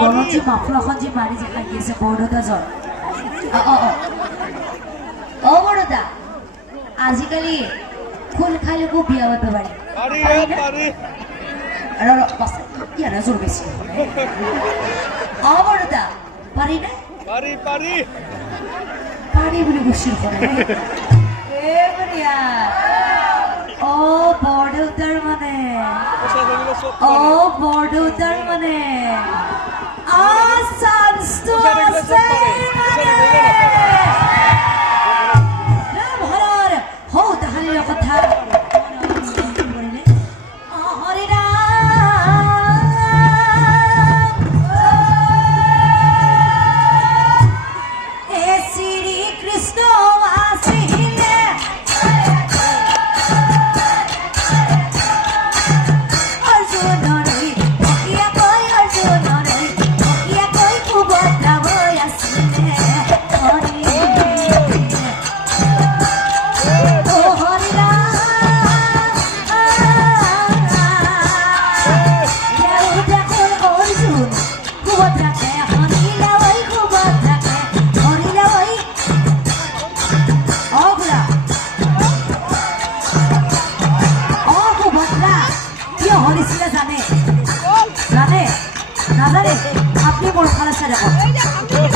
গৰম যি মাফলাখন যি মাৰি যি খাই আছে বৰদা জ্বৰ বৰদা আজিকালি খোল খালেকো বিয়া পাতিব পাৰি ইয়াৰ জোৰ বেছি বৰদা পাৰি নে পাৰি বুলি গুচিৰ কৰে বৰদেউতাৰ মানে বৰদেউতাৰ মানে চান্সটো আছে ভালৰ হৌ তাহানিৰ কথা জানে নাজানে আপনি বড় খাৰাপ সাজা